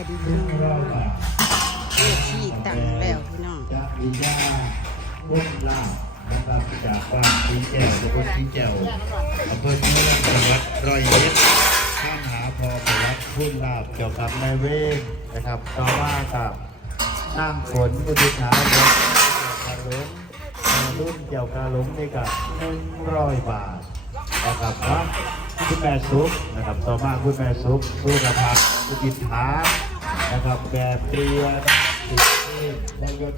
ายดีพี่น้องเวทีตั้งแล้วพี่น้องจากวิญญาพุ่มลาบนะครับจากบ้านสีแก้วตำบลสีแก้วอำเภอเมืองจังหวัดร้อยเอ็ดข้ามหาพอประวัติพุ่มลาบเกี่ยวกับนายเวรนะครับต่อมากับสร้างผลบุตรฐานเกี่ยวกับหลงรุ่นเกี่ยวกับหลงนี่กับหนึ่งร้อยบาทนะครับเนาะคุณแม่ซุปนะครับต่อมาคุณแม่ซุปสุรพัฒน์สุกินฐาน นะครับแบบเรียนติดเทพและยศ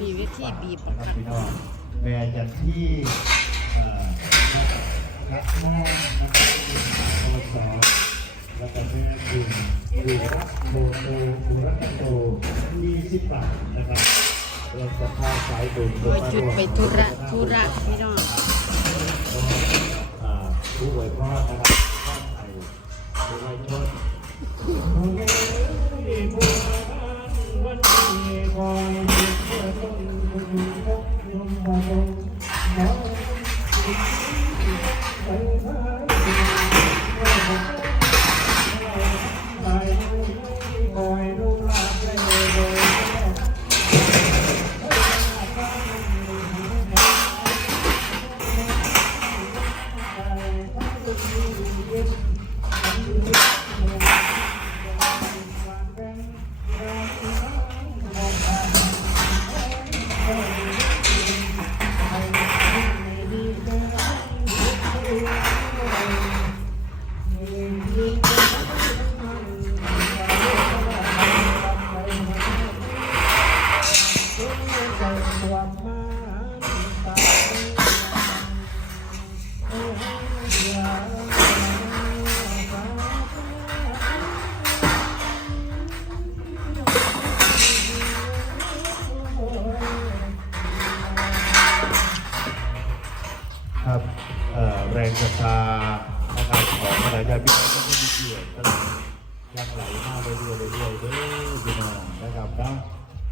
มีเวทีบีบนะครับพี่น้องแม่จันที่เอ่อพระม่องนะครับโอสอแล้วก็แม่บุญบุรักโมโตบุรักโตมีสิบบาทนะครับเราจะพาสายบุญโดยจุดไปธุระธุระพี่น้องอ่าผู้อวยพรนะครับท่านไทยผู้ไวยชนวัน Okay. point. ครับแรงศรัทธานะครับของพระราชาพิธีก็ไม่มีเกียรติยังไหลมาเรื่อยๆเรื่อยๆเด้อพี่น้องนะครับนะ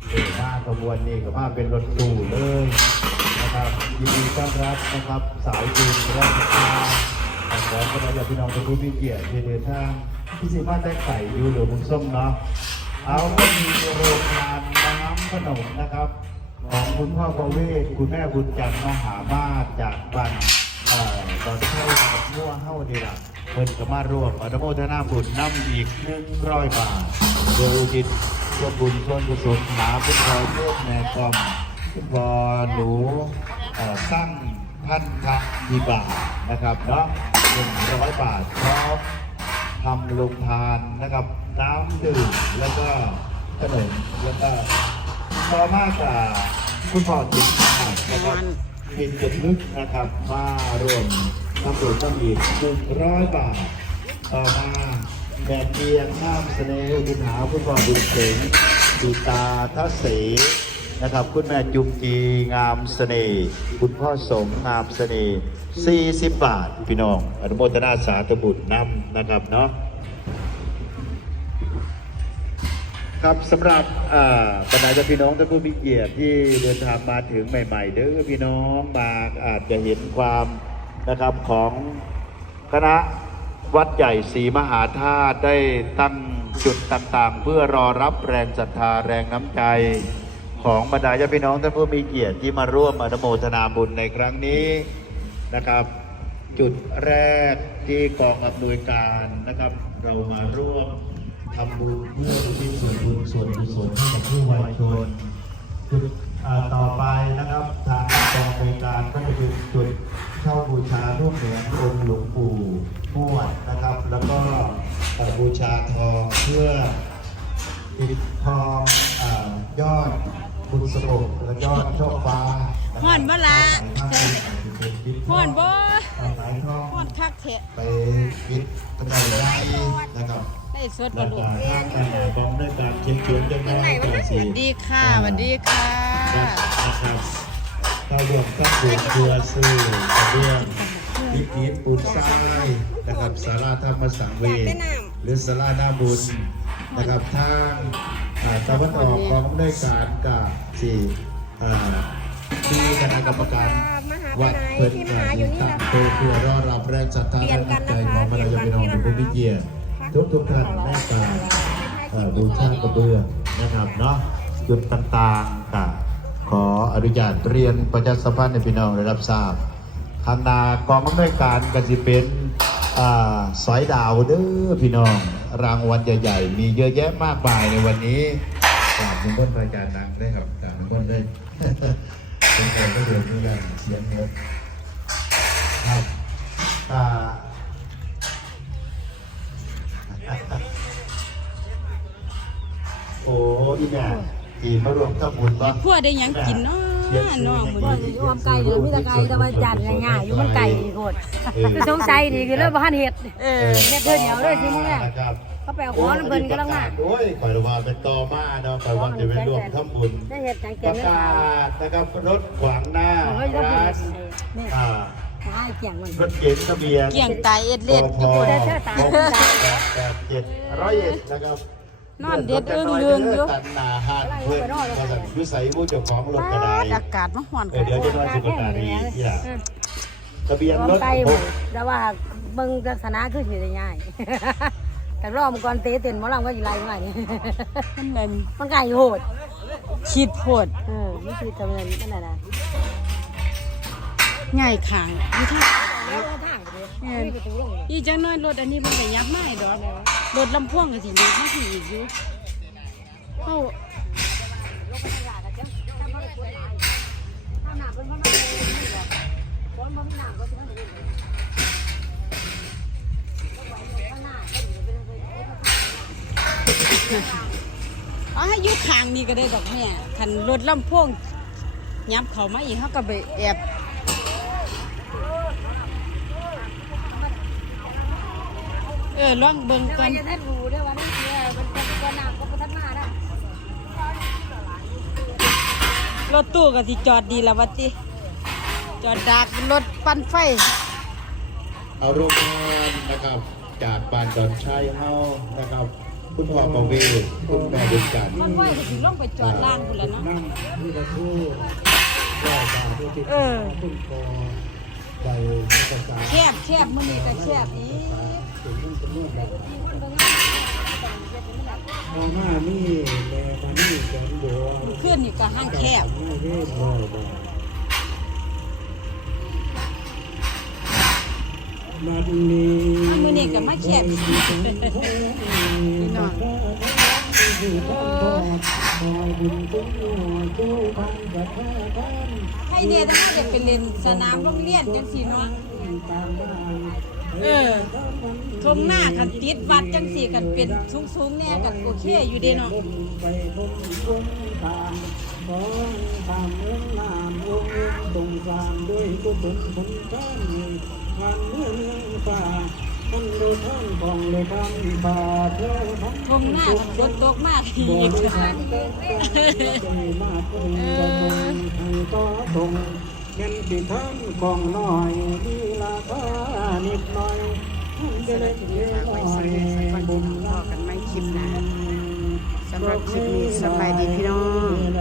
เดินหน้าขบวนนี่ก็มาเป็นรถตู้เลยนะครับยินดีต้อนรับนะครับสายบุญแรงศรัทธาของพระราชาพี่น้องทุกผู้มีเกียรติเดินทางที่สิมาได้ไก่ยู่หรือมุ้งส้มเนาะเอาก็มีโรงงานน้ำขนมนะครับ ของคุณพ่อประเวศคุณแม่บุญจันทร์มหามาศจากบ้านเอ่อตอนเข้ากับมั่วเข้าดีละเพิ่นก็มาร่วมอนุโมทนาบุญนำอีกหนึ่งร้อยบาทโดยอุทิศส่วนบุญส่วนกุศลหาพุทธเลือกแม่กอมคุณพ่อหนูเอ่อสร้างพันธะดีบาทนะครับเนาะหนึ่งร้อยบาทพร้อมทำลงทานนะครับน้ำดื่มแล้วก็ขนมแล้วก็ต่อมากับ คุณพ่อจิตนานะครับกินจุดลึกนะครับ มารวมทำบุญต้งอีกหนึ่งร้อยบาท ต่อมาแดดเดียงข้ามเสน่ห์คุณหาคุณพ่อบุญเสงสีตาทัศเสนะครับคุณแม่จุมจีงามเสน่ห์คุณพ่อสมงามเสน่ห์40 บาท พี่น้อง อนุโมทนาสาธุบุญนำนะครับเนาะ ครับสำหรับบรรดาญาพี่น้องท่านผู้มีเกียรติที่เดินทางมาถึงใหม่ ๆ เด้อพี่น้องมาอาจจะเห็นความนะครับของคณะวัดใหญ่ศรีมหาธาตุได้ตั้งจุดต่างๆ เพื่อรอรับแรงศรัทธาแรงน้ำใจ ของบรรดาญาพี่น้องท่านผู้มีเกียรติที่มาร่วมอนุโมทนาบุญในครั้งนี้นะครับ จุดแรกที่กองอำนวยการนะครับ เรามาร่วม ทำบุญเพื่ออุทิศส่วนบุญส่วนกุศลให้กับผู้วายชนจุดอ่าต่อไปนะครับทางกองบริการก็จะเป็นจุดเช่าบูชารูปเหรียญองค์หลวงปู่ทวดนะครับ แล้วก็เอ่อบูชาทองเพื่อติดทองอายอดบุญสมบและยอดโชคฟ้าะครับฮ้อนบ่ล่ะฮ้อนบ่เอาสายทองฮอดคักแท้ไปปิดกระไดได้นะครับ ได้สดแล้บ่วลูก็กถ้าใครหากองด้วยการเช็คเขียนจังหวะกระสสีวัสดีค่ะสวัสดีค่ะนะครับเข้าร่วมตั้งบุญเพื่อซื้อเรื่องพิธีปูนทรายนะครับสาราธรรมสังเวชหรือสาราหน้าบุญนะครับทางอ่าตะวันออกของด้วยการกับสี่อ่าที่คณะกรรมการวัดเพิ่นการตั้งโตเพื่อรอรับแรงศรัทธาและน้ำใจของบรรดาญาติพี่น้องผู้มีเกียรติ ทุกทุกท่านในการเอ่อบูชากระเบื้องนะครับเนาะจุดต่างๆก็ขออนุญาตเรียนประชาสัมพันธ์ในพี่น้องได้รับทราบทางนากองอำนวยการก็จะเป็นอ่าสอยดาวเด้อพี่น้อง รางวัลใหญ่ๆ มีเยอะแยะมากมายในวันนี้กราบหลวงพ่อพระอาจารย์ดังได้ครับกราบหลวงพ่อได้เป็นคนก็เดินด้วยกันเสียงนกครับอ่า โอ้อีแม่ทีมมารวมทั้งบุญบ้างพวกได้หยังกินเนาะน้องมื้อว่านี้อยู่ความไกลเดี๋ยวมีแต่ไกลแต่ว่าจัดง่ายๆอยู่มันไกลโคตรคือสงสัยนี่คือเรื่องบ้านเห็ดเออเฮ็ดเพื่อเดียวเลยสิมึงเนี่ยครับเขาไปเอาของน้ำเพิ่นก็ลังมาโอ้ยข่อยว่าเป็นตอมาเนาะข่อยว่าจะเป็นรวมทั้งบุญได้เห็ดจังปเกียระงเลยกาศนะครับรถขวางหน้าบอกว่าจะร้าเป็นนนี่อ่าหาเกียงมันรถเก๋งทะเบียนเกี่ยงตายเอ็ดเล็ดพอได้เชื่อตามแปดเจ็ดร้อยเอ็ดนะครับนอนเด็ดเอิ้งเรืองอยู่ตันหนาหานเพื่อนมาจากวิสัยผู้เจ้าของรถกระไดอากาศมันร้อนเออเดี๋ยวจะน้อยสุกตาดีอย่าทะเบียนความรถไกลหมดแต่ว่าเบิ่งลักษณะคือสิได้ง่ายแต่รอบก่อนเตะเต้นหมอลำก็อยู่ไรมานี่มันเลยมันไกลโหดคิดโพดเออนี่คือทำอะไรนี่นั่นน่ะ ง่ายขางอยู่ทางทางเด้แม่อีจังน้อยรถอันนี้มันก็ยับมาให้ดอกรถลำพ่วงก็สิอยู่ทั้งที่อีกอยู่เฮาเอาให้ยุคางนี่ก็ได้ดอกแม่คันรถลำโพงยับเขามาอีกเขาก็ไปแอบ เออลองเบิ่งแต่ก่อว่านจะทัดรู้ได้ว่านี่คือมันเป็นตัวหนักก็พัฒนาได้รถตู้ก็สิจอดดีแล้ววัดติจอดดักรถปั่นไฟ เอาโรงงานนะครับ จากบ้านดอนชัยเฮานะครับ คุณพ่อประเวศคุณแม่บุญจันทร์มันไฟก็สิลงไปจอดล่างพุ่นแล้วเนาะนั่งนี่ก็คือว่าการที่ติดเออคุณกอใบนักศึกษา แคบแคบมื้อนี้ก็แคบอีกเป็นเรื่องเป็นเรื่องแบบมองหน้านี่แม่มานี่แสนบัวขึ้นนี่ก็ห้างแคบนี่เรียบร้อยบ่บัดนี้อันมื้อนี้ก็มาแคบพี่น้อง ให้เนี่ยถ้าได้ไปเล่นสนามโรงเรียนจังซี่เนาะเออทงหน้ากันติดวัดจังสีกันเป็นสูงๆแน่กันโอเคอยู่ด้เนาะตามของตามเรื่องนางตามด้วยกุศลผลท่านงานเมืองฟ้า ท่านโดท่านกองเลยท่านบาเท่านทงหน้ากันฝนตกมากอีบ่กได้ทานต่ใจมาคงบ่คงให้ต่อตรงเงินที่ท่านกองน้อยลีลาตานิดหน่อยท่านจะเล็กเล็กน้อยบุญพ่อกันไม่คลิปหน้าสำหรับคลิปนี้สบายดีพี่น้อง